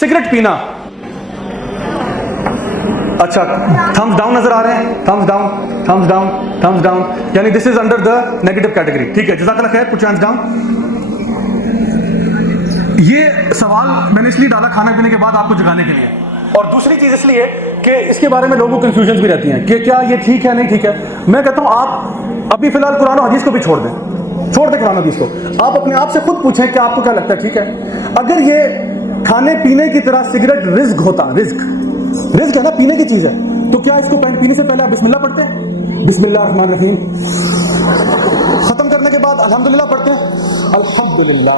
Cigarette پینا. اچھا thumbs down نظر آ رہے ہیں, thumbs down, thumbs down, thumbs down, یعنی this is under the negative category. ٹھیک ہے, جزاک اللہ خیر, پٹ یور ہینڈز ڈاؤن. یہ سوال میں نے اس لیے ڈالا کھانے پینے کے بعد آپ کو جگانے کے لیے, اور دوسری چیز اس لیے کہ اس کے بارے میں لوگوں کو کنفیوژنز بھی رہتی ہیں کہ کیا یہ ٹھیک ہے نہیں ٹھیک ہے. میں کہتا ہوں آپ ابھی فی الحال قرآن و حدیث کو بھی چھوڑ دیں, چھوڑ دیں قرآن و حدیث کو. آپ اپنے آپ سے خود پوچھیں کہ آپ کو کیا لگتا ہے ٹھیک ہے. اگر یہ کھانے پینے کی طرح سگریٹ رزق ہوتا, رزق ہے نا, پینے کی چیز ہے, تو کیا اس کو پینے سے پہلے آپ بسم اللہ پڑھتے ہیں؟ بسم اللہ الرحمن الرحیم. ختم کرنے کے بعد الحمدللہ پڑھتے ہیں, الحمدللہ.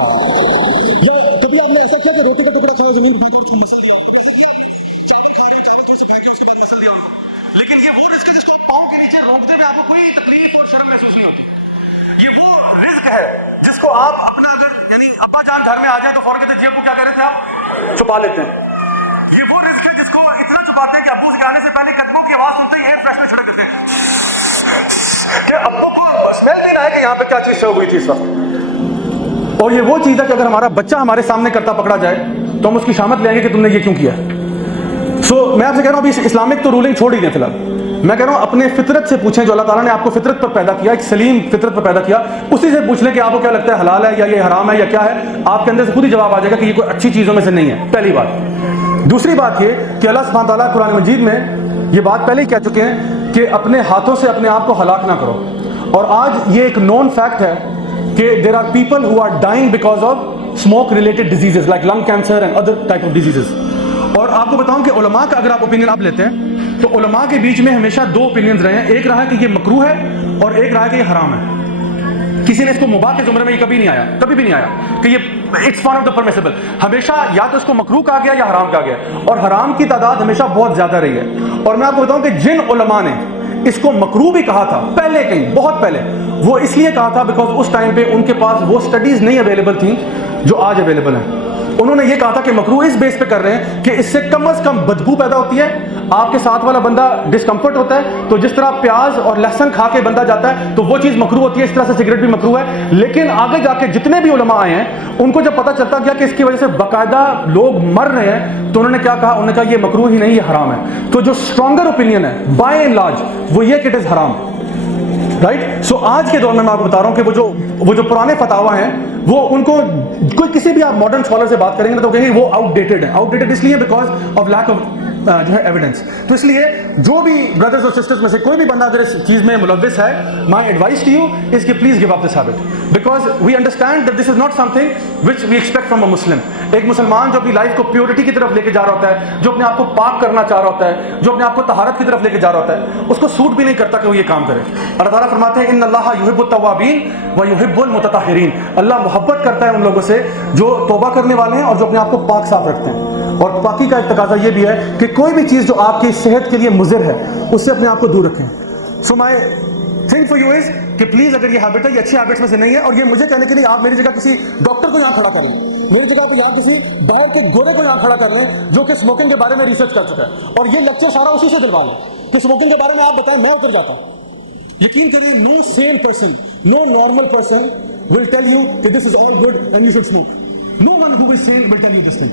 یا کبھی آپ نے ایسا کیا کہ روٹی کا ٹکڑا کھایا زمین پہ اس کو مسل دیا, لیکن یہ وہ رزق ہے جس کو پاؤں کے نیچے رونگتے میں آپ کو کوئی تکلیف اور شرم محسوس نہیں ہوتی. یہ وہ رزق ہے جس کو آپ اپنا اگر یعنی ابا جان گھر میں آ جائے تو فوراً کہتے ہیں جی ابو کیا کہہ رہے تھے, آپ چھپا لیتے ہیں. یہ وہ رزق ہے جس کو اتنا چھپاتے ہیں کہ ابو سے آنے سے پہلے قدموں کی آواز سنتے ہی ایئر فریشنر چھڑک دیتے ہیں کہ ابو کو اسمیل بھی نہ ہے کہ یہاں پہ کیا چیز سرو ہوئی تھی اس وقت. اور یہ وہ چیز ہے کہ اگر ہمارا بچہ ہمارے سامنے کرتا پکڑا جائے تو ہم اس کی شامت لیں گے کہ تم نے یہ کیوں کیا. سو میں آپ سے کہہ رہا ہوں ابھی اسلامک تو رولنگ چھوڑ ہی دیں فی الحال. میں کہہ رہا ہوں اپنے فطرت سے پوچھیں, جو اللہ تعالیٰ نے آپ کو فطرت پر پیدا کیا, ایک سلیم فطرت پر پیدا کیا, اسی سے پوچھ لیں کہ آپ کو کیا لگتا ہے حلال ہے یا یہ حرام ہے یا کیا ہے. آپ کے اندر سے خود ہی جواب آ جائے گا کہ یہ کوئی اچھی چیزوں میں سے نہیں ہے, پہلی بات. دوسری بات یہ کہ اللہ سبحانہ تعالیٰ قرآن مجید میں یہ بات پہلے ہی کہہ چکے ہیں کہ اپنے ہاتھوں سے اپنے آپ کو ہلاک نہ کرو. اور آج یہ ایک نون فیکٹ ہے کہ there are people who are dying because of smoke related diseases like lung cancer and other type of diseases. اور آپ کو بتاؤں کہ علماء کا اگر آپ اوپینین آپ لیتے ہیں تو علماء کے بیچ میں ہمیشہ دو اوپینینز رہے ہیں. ایک رہا کہ یہ مکروہ ہے اور ایک رہا کہ یہ حرام ہے. کسی نے اس کو مباح کے زمرے میں یہ کبھی نہیں آیا, کبھی بھی نہیں آیا کہ یہ it's one of the permissible. ہمیشہ یا تو اس کو مکروہ کہا گیا یا حرام کہا گیا, اور حرام کی تعداد ہمیشہ بہت زیادہ رہی ہے. اور میں آپ کو بتاؤں کہ جن علماء نے اس کو مکروہ بھی کہا تھا پہلے, کہیں بہت پہلے, وہ اس لیے کہا تھا بیکاز اس ٹائم پہ ان کے پاس وہ سٹڈیز نہیں اویلیبل تھیں جو آج اویلیبل ہیں. انہوں نے یہ کہا تھا کہ مکروہ اس بیس پہ کر رہے ہیں کہ اس سے کم از کم بدبو پیدا ہوتی ہے, آپ کے ساتھ والا بندہ ڈسکمفرٹ ہوتا ہے. تو جس طرح پیاز اور لہسن کھا کے بندہ جاتا ہے تو وہ چیز مکروہ ہوتی ہے, اس طرح سے سگریٹ بھی مکروہ ہے. لیکن آگے جا کے جتنے بھی علماء آئے ہیں ان کو جب پتہ چلتا گیا کہ اس کی وجہ سے باقاعدہ لوگ مر رہے ہیں تو انہوں نے کیا کہا, انہوں نے کہا یہ مکروہ ہی نہیں, یہ حرام ہے. تو جو اسٹرانگر اوپینین ہے بائی اینڈ لارج وہ یہ کہ اٹ از حرام, رائٹ. سو آج کے دور میں آپ کو بتا رہا ہوں کہ وہ جو پرانے فتاوا ہیں وہ ان کو کوئی کسی بھی آپ ماڈرن اسکالر سے بات کریں گے تو کہیں گے وہ آؤٹ ڈیٹڈ ہے. آؤٹ ڈیٹڈ اس لیے بیکاز آف لیک آف جو ہے ایویڈنس. تو اس لیے جو بھی بردرز اور سسٹرز میں سے کوئی بھی بندہ اگر اس چیز میں ملوث ہے, my advice to you is کہ please give up this habit, because we understand that this is not something which we expect from a Muslim. ایک مسلمان جو اپنی لائف کو پیورٹی کی طرف لے کے جا رہا ہوتا ہے, جو اپنے آپ کو پاک کرنا چاہ رہا ہوتا ہے, جو اپنے آپ کو طہارت کی طرف لے کے جا رہا ہوتا ہے, اس کو سوٹ بھی نہیں کرتا کہ وہ یہ کام کرے. اللہ تعالیٰ فرماتے ہیں ان اللہ یحب التوابین ویحب المتطہرین. اللہ محبت کرتا ہے ان لوگوں سے جو توبہ کرنے والے ہیں اور جو اپنے آپ کو پاک صاف رکھتے ہیں. اور پاکی کا ایک تقاضا یہ بھی ہے کہ کوئی بھی چیز جو آپ کی صحت کے لیے مضر ہے اس سے اپنے آپ کو دور رکھیں. سو my thing for you is کہ پلیز اگر یہ ہیبٹ ہے, یہ اچھی ہیبٹس میں سے نہیں ہے, اور یہ مجھے کہنے کے لیے آپ میری جگہ کسی ڈاکٹر کو یہاں کھڑا کر لیں, میری جگہ پہ یہاں کسی باہر کے گورے کو یہاں کھڑا کر لیں جو کہ اسموکنگ کے بارے میں ریسرچ کر چکا ہے, اور یہ لیکچر سارا اسی سے دلوا لیں کہ اسموکنگ کے بارے میں آپ بتائیں, میں اتر جاتا ہوں. یقین کریے no sane person, no normal person will tell you that this is all good and you should smoke. No one who is sane will tell you this thing.